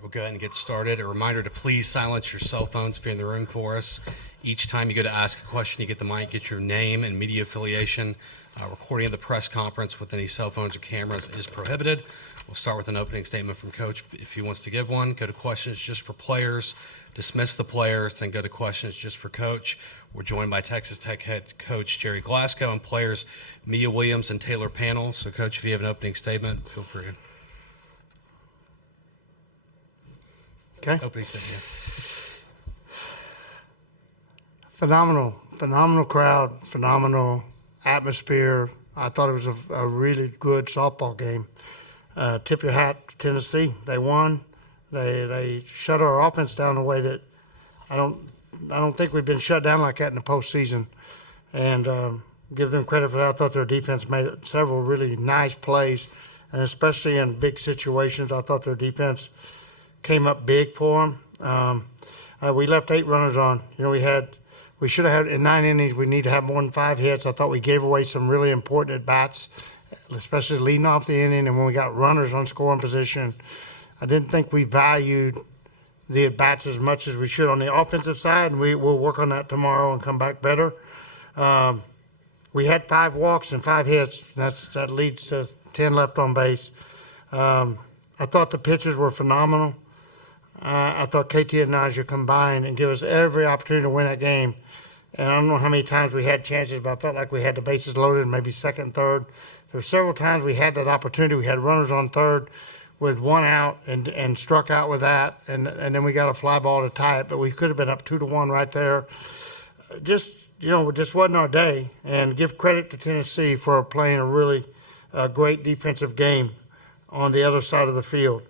We'll go ahead and get started. A reminder to please silence your cell phones if you're in the room for us. Each time you go to ask a question, you get the mic, get your name and media affiliation. Recording of the press conference with any cell phones or cameras is prohibited. We'll start with an opening statement from Coach if he wants to give one. Go to questions just for players. Dismiss the players, then go to questions just for Coach. We're joined by Texas Tech head coach Jerry Glasgow and players Mia Williams and Taylor Panel. So, Coach, if you have an opening statement, feel free. Okay. Opening statement. Phenomenal crowd, phenomenal atmosphere. I thought it was a really good softball game. Tip your hat to Tennessee. They won. They shut our offense down in a way that I don't think we've been shut down like that in the postseason. And give them credit for that. I thought their defense made several really nice plays, and especially in big situations, I thought their defense came up big for them. We left 8 runners on. You know, we should have had in 9 innings. We need to have more than 5 hits. I thought we gave away some really important at bats, especially leading off the inning. And when we got runners on scoring position, I didn't think we valued the at bats as much as we should on the offensive side. And we'll work on that tomorrow and come back better. We had 5 walks and 5 hits. That leads to 10 left on base. I thought the pitchers were phenomenal. I thought KT and Naja combined and give us every opportunity to win that game. And I don't know how many times we had chances, but I felt like we had the bases loaded, maybe second, third. There were several times we had that opportunity. We had runners on third with 1 out and struck out with that. And then we got a fly ball to tie it, but we could have been up 2-1 right there. Just, it just wasn't our day. And give credit to Tennessee for playing a really great defensive game on the other side of the field.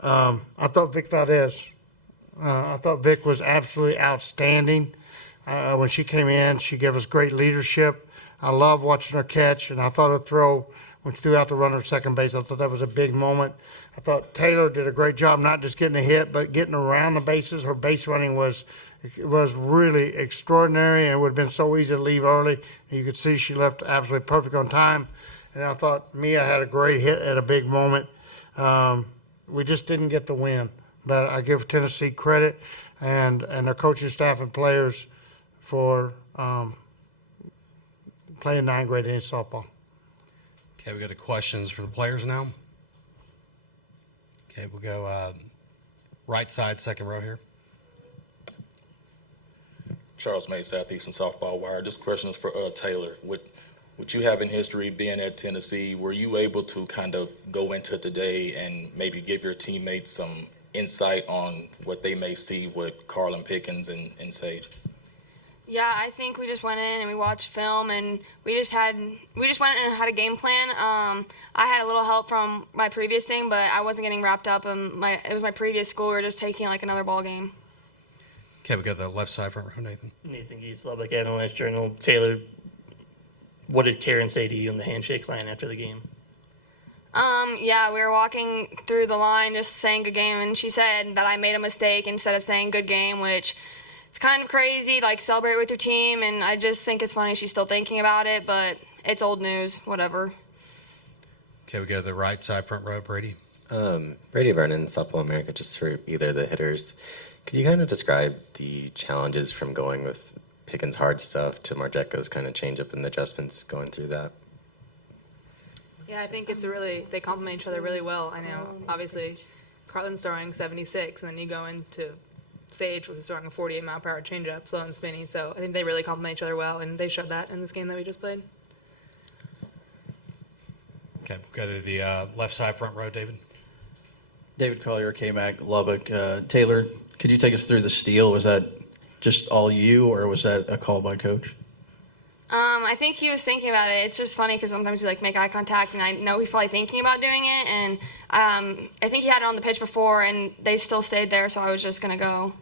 I thought Vic Valdez, Vic was absolutely outstanding. When she came in, she gave us great leadership. I love watching her catch, and I thought her throw when she threw out the runner at second base, I thought that was a big moment. I thought Taylor did a great job, not just getting a hit, but getting around the bases. Her base running was really extraordinary, and it would have been so easy to leave early. And you could see she left absolutely perfect on time. And I thought Mia had a great hit at a big moment. We just didn't get the win. But I give Tennessee credit and their coaching staff and players for playing 9 great innings softball. Okay, we go to questions for the players now. Okay, we'll go right side, second row here. Charles May, Southeastern Softball Wire. This question is for Taylor. With you having history being at Tennessee, were you able to kind of go into today and maybe give your teammates some insight on what they may see with Carlin Pickens and Sage? Yeah, I think we just went in and we watched film, and we just went in and had a game plan. I had a little help from my previous thing, but I wasn't getting wrapped up in it was my previous school. We were just taking it like another ball game. Okay, we go to the left side front row, Nathan. Nathan Geese, Lubbock Analyst Journal. Taylor, what did Karen say to you in the handshake line after the game? Yeah, we were walking through the line just saying good game, and she said that I made a mistake instead of saying good game, which it's kind of crazy, like celebrate with your team, and I just think it's funny she's still thinking about it, but it's old news, whatever. Okay, we go to the right side front row, Brady. Brady Vernon, Softball America, just for either of the hitters. Could you kind of describe the challenges from going with Pickens' hard stuff to Marjetko's kind of change up and the adjustments going through that? Yeah, I think they complement each other really well. I know, obviously, Carlin's throwing 76, and then you go into Sage, who's throwing a 48-mile-per-hour changeup, slow and spinny. So I think they really complement each other well, and they showed that in this game that we just played. Okay, we'll go to the left side front row, David. David Collier, K-Mac, Lubbock. Taylor, could you take us through the steal? Was that just all you, or was that a call by Coach? I think he was thinking about it. It's just funny because sometimes you make eye contact, and I know he's probably thinking about doing it. And I think he had it on the pitch before, and they still stayed there, so I was just gonna go.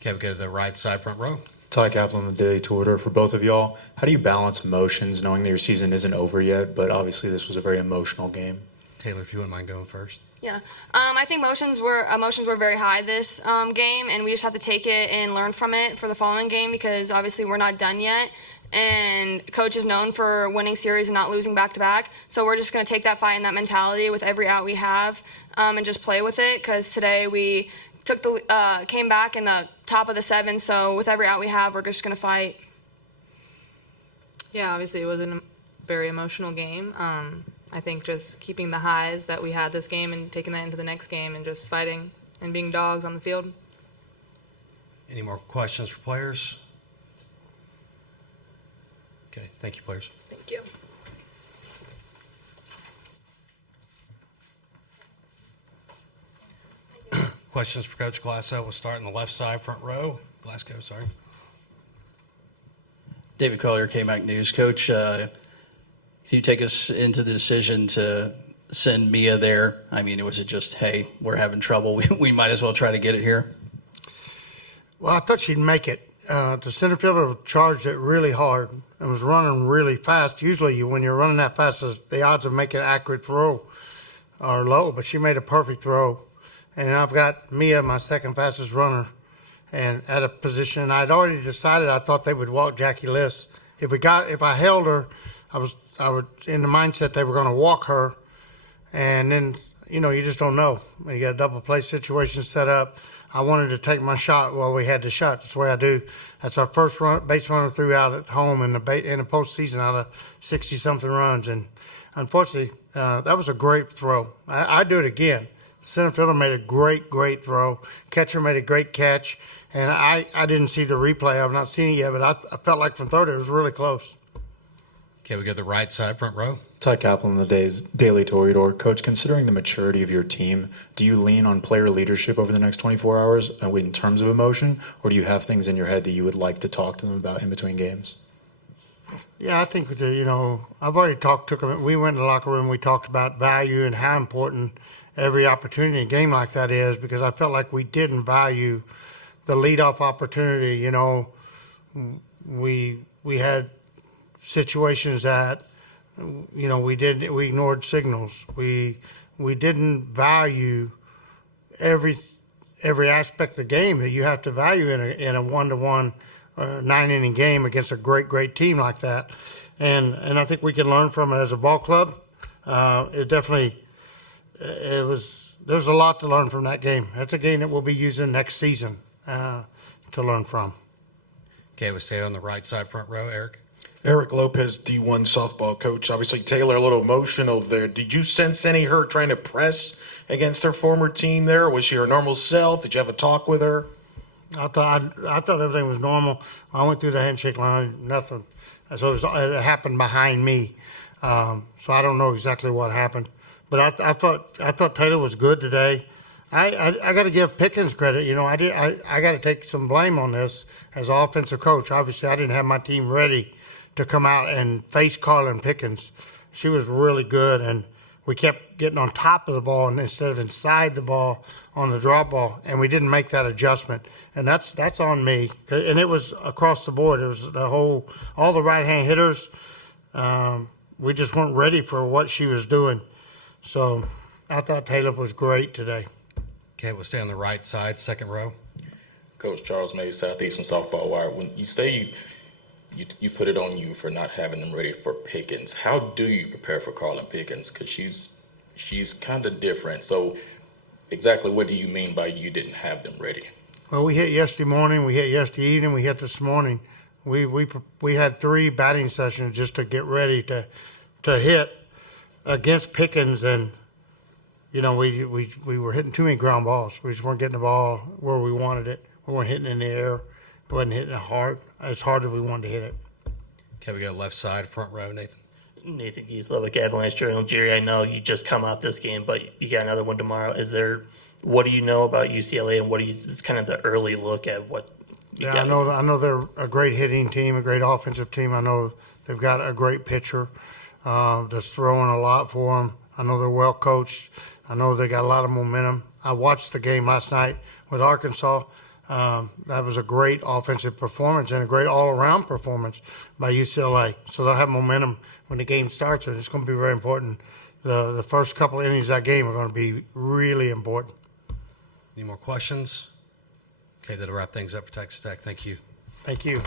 Okay, we go to the right side front row. Ty Kaplan, the Daily Twitter. For both of y'all, how do you balance emotions knowing that your season isn't over yet, but obviously this was a very emotional game? Taylor, if you wouldn't mind going first. Yeah, I think emotions were very high this game, and we just have to take it and learn from it for the following game because obviously we're not done yet. and coach is known for winning series and not losing back-to-back. So we're just going to take that fight and that mentality with every out we have, and just play with it, because today we came back in the top of the 7, so with every out we have, we're just going to fight. Yeah, obviously it was a very emotional game. I think just keeping the highs that we had this game and taking that into the next game and just fighting and being dogs on the field. Any more questions for players? Okay, thank you, players. Thank you. Questions for Coach Glasgow. We'll start on the left side, front row. Glasgow, sorry. David Collier, KMAC News. Coach, can you take us into the decision to send Mia there? I mean, was it just, hey, we're having trouble, we might as well try to get it here? Well, I thought she'd make it. The center fielder charged it really hard and was running really fast. Usually, when you're running that fast, the odds of making an accurate throw are low, but she made a perfect throw. And I've got Mia, my second fastest runner, and at a position I'd already decided I thought they would walk Jackie Liss. If I held her, I was in the mindset they were going to walk her, and then you just don't know. You got a double play situation set up. I wanted to take my shot while we had the shot. That's the way I do. That's our first base runner threw out at home in the postseason out of 60-something runs, and unfortunately that was a great throw. I'd do it again. The center fielder made a great throw. Catcher made a great catch. And I didn't see the replay. I've not seen it yet, but I felt like from third it was really close. Okay, we go to the right side, front row. Ty Kaplan, the Daily Toreador. Coach, considering the maturity of your team, do you lean on player leadership over the next 24 hours in terms of emotion, or do you have things in your head that you would like to talk to them about in between games? Yeah, I think I've already talked to them. We went in the locker room. We talked about value and how important every opportunity in a game like that is, because I felt like we didn't value the leadoff opportunity. We had situations that we ignored signals. We didn't value every aspect of the game that you have to value in a 1-to-1 9-inning game against a great team like that. And I think we can learn from it as a ball club. There's a lot to learn from that game. That's a game that we'll be using next season to learn from. Okay, we'll stay on the right side, front row. Eric. Eric Lopez, D1 softball coach. Obviously, Taylor, a little emotional there. Did you sense any her trying to press against her former team there? Was she her normal self? Did you have a talk with her? I thought everything was normal. I went through the handshake line, nothing. So it happened behind me. So I don't know exactly what happened. But I thought Taylor was good today. I got to give Pickens credit. I got to take some blame on this as offensive coach. Obviously, I didn't have my team ready to come out and face Carlin Pickens. She was really good, and we kept getting on top of the ball instead of inside the ball on the drop ball, and we didn't make that adjustment. And that's on me. And it was across the board. It was all the right-hand hitters. We just weren't ready for what she was doing. So I thought Taylor was great today. Okay, we'll stay on the right side, second row. Coach Charles May, Southeastern Softball Wire. When you say you put it on you for not having them ready for Pickens, how do you prepare for Carlin Pickens? Because she's kind of different. So exactly what do you mean by you didn't have them ready? Well, we hit yesterday morning, we hit yesterday evening, we hit this morning. We had 3 batting sessions just to get ready to hit against Pickens, and we were hitting too many ground balls. We just weren't getting the ball where we wanted it. We weren't hitting in the air. We wasn't hitting it hard as hard as we wanted to hit it. Okay, we go left side, front row, Nathan. Nathan Gies, Lubbock Avalanche Journal. Jerry, I know you just come off this game, but you got another one tomorrow. What do you know about UCLA, and it's kind of the early look at what? I know they're a great hitting team, a great offensive team. I know they've got a great pitcher that's throwing a lot for them. I know they're well coached. I know they got a lot of momentum. I watched the game last night with Arkansas. That was a great offensive performance and a great all-around performance by UCLA. So they'll have momentum when the game starts, and it's going to be very important. The first couple of innings of that game are going to be really important. Any more questions? Okay, that'll wrap things up for Texas Tech. Thank you. Thank you.